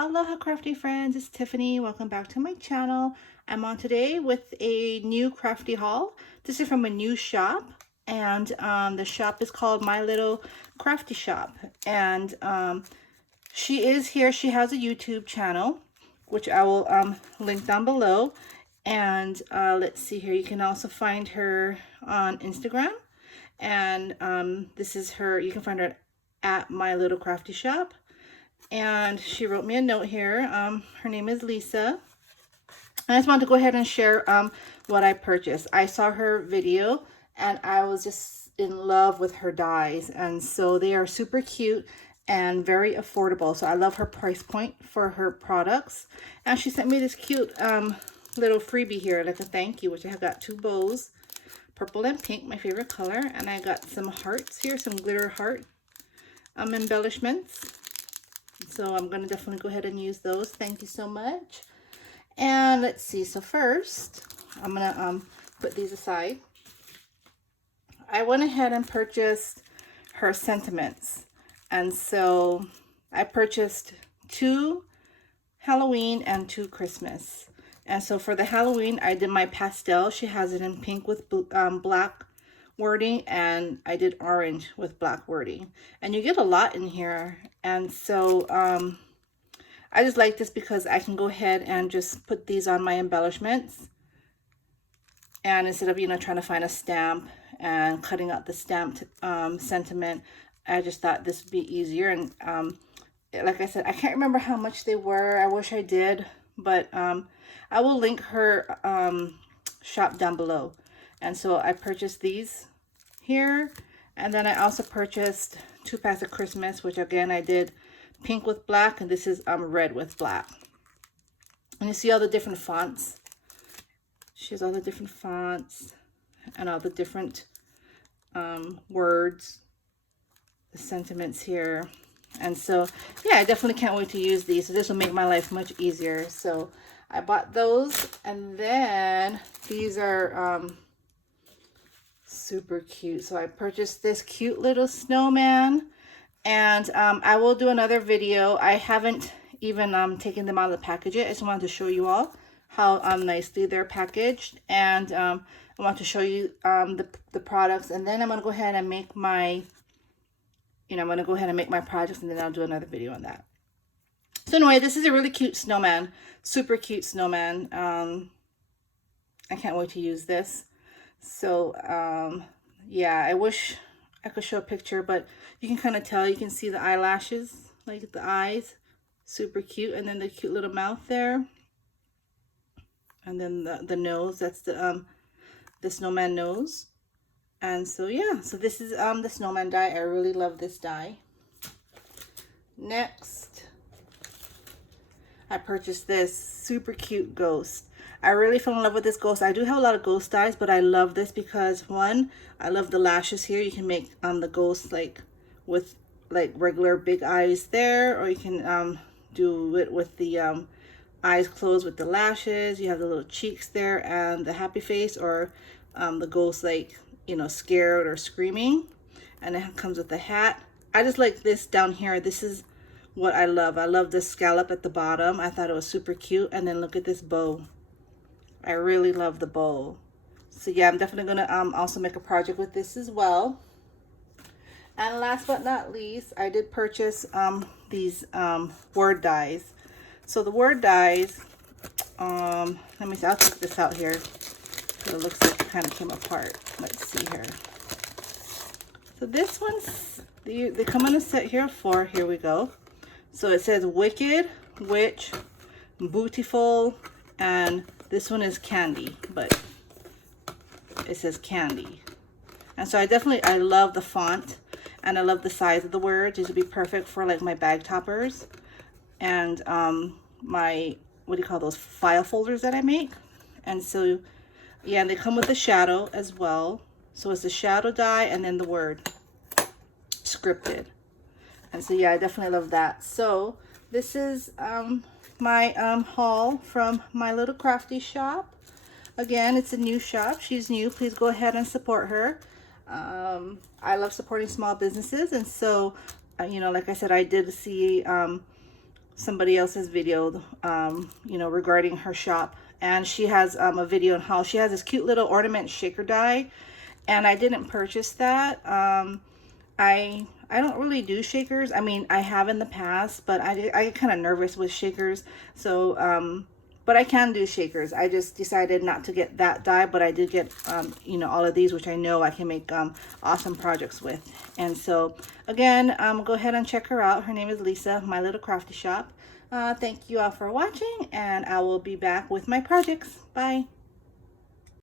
Aloha crafty friends, it's Tiffany. Welcome back to my channel. I'm on today with a new crafty haul. This is from a new shop, and the shop is called My Little Crafty Shop. And she is here. She has a YouTube channel, which I will link down below. And let's see here. You can also find her on Instagram. And this is her. You can find her at My Little Crafty Shop. And she wrote me a note here. Her name is Lisa. I just wanted to go ahead and share what I purchased. I saw her video and I was just in love with her dies. And so they are super cute and very affordable. So I love her price point for her products. And she sent me this cute little freebie here, like a thank you, which I have got 2 bows, purple and pink, my favorite color. And I got some hearts here, some glitter heart embellishments. So I'm going to definitely go ahead and use those. Thank you so much. And let's see. So first, I'm going to put these aside. I went ahead and purchased her sentiments. And so I purchased 2 Halloween and 2 Christmas. And so for the Halloween, I did my pastel. She has it in pink with black wording, and I did orange with black wording, and you get a lot in here. And so I just like this because I can go ahead and just put these on my embellishments, and instead of trying to find a stamp and cutting out the stamped sentiment, I just thought this would be easier. And like I said, I can't remember how much they were. I wish I did, but I will link her shop down below. And so I purchased these here. And then I also purchased 2 packs of Christmas, which again, I did pink with black, and this is red with black. And you see all the different fonts. She has all the different fonts and all the different words, the sentiments here. And so, yeah, I definitely can't wait to use these. So this will make my life much easier. So I bought those. And then these are super cute. So I purchased this cute little snowman, and I will do another video. I haven't even taken them out of the package yet. I just wanted to show you all how nicely they're packaged, and I want to show you the products, and then I'm going to go ahead and make my projects, and then I'll do another video on that. So anyway, this is a really cute snowman, super cute snowman. I can't wait to use this. So yeah, I wish I could show a picture, but you can kind of tell. You can see the eyelashes, like the eyes, super cute, and then the cute little mouth there, and then the nose. That's the snowman nose. And so yeah, so this is the snowman die. I really love this die. Next, I purchased this super cute ghost. I really fell in love with this ghost. I do have a lot of ghost dies, but I love this because, one, I love the lashes here. You can make the ghost like with like regular big eyes there, or you can do it with the eyes closed with the lashes. You have the little cheeks there and the happy face, or the ghost like, scared or screaming. And it comes with the hat. I just like this down here. This is what I love. I love the scallop at the bottom. I thought it was super cute. And then look at this bow. I really love the bow. So yeah, I'm definitely going to also make a project with this as well. And last but not least, I did purchase these word dies. So the word dies, let me see, I'll take this out here. So it looks like it kind of came apart. Let's see here. So this one's, they come in a set here of 4. Here we go. So it says Wicked, Witch, Beautiful, and this one is Candy, but it says Candy. And so I love the font, and I love the size of the words. These would be perfect for like my bag toppers and my, what do you call those, file folders that I make. And so yeah, and they come with a shadow as well. So it's the shadow die and then the word scripted. And so yeah, I definitely love that. So this is my haul from My Little Crafty Shop. Again, it's a new shop. She's new. Please go ahead and support her. I love supporting small businesses, and so like I said, I did see somebody else's video, you know, regarding her shop. And she has a video on how she has this cute little ornament shaker die. And I didn't purchase that. I don't really do shakers. I mean, I have in the past, but I get kind of nervous with shakers. So, but I can do shakers. I just decided not to get that die, but I did get, you know, all of these, which I know I can make awesome projects with. And so, again, go ahead and check her out. Her name is Lisa, My Little Crafty Shop. Thank you all for watching, and I will be back with my projects. Bye.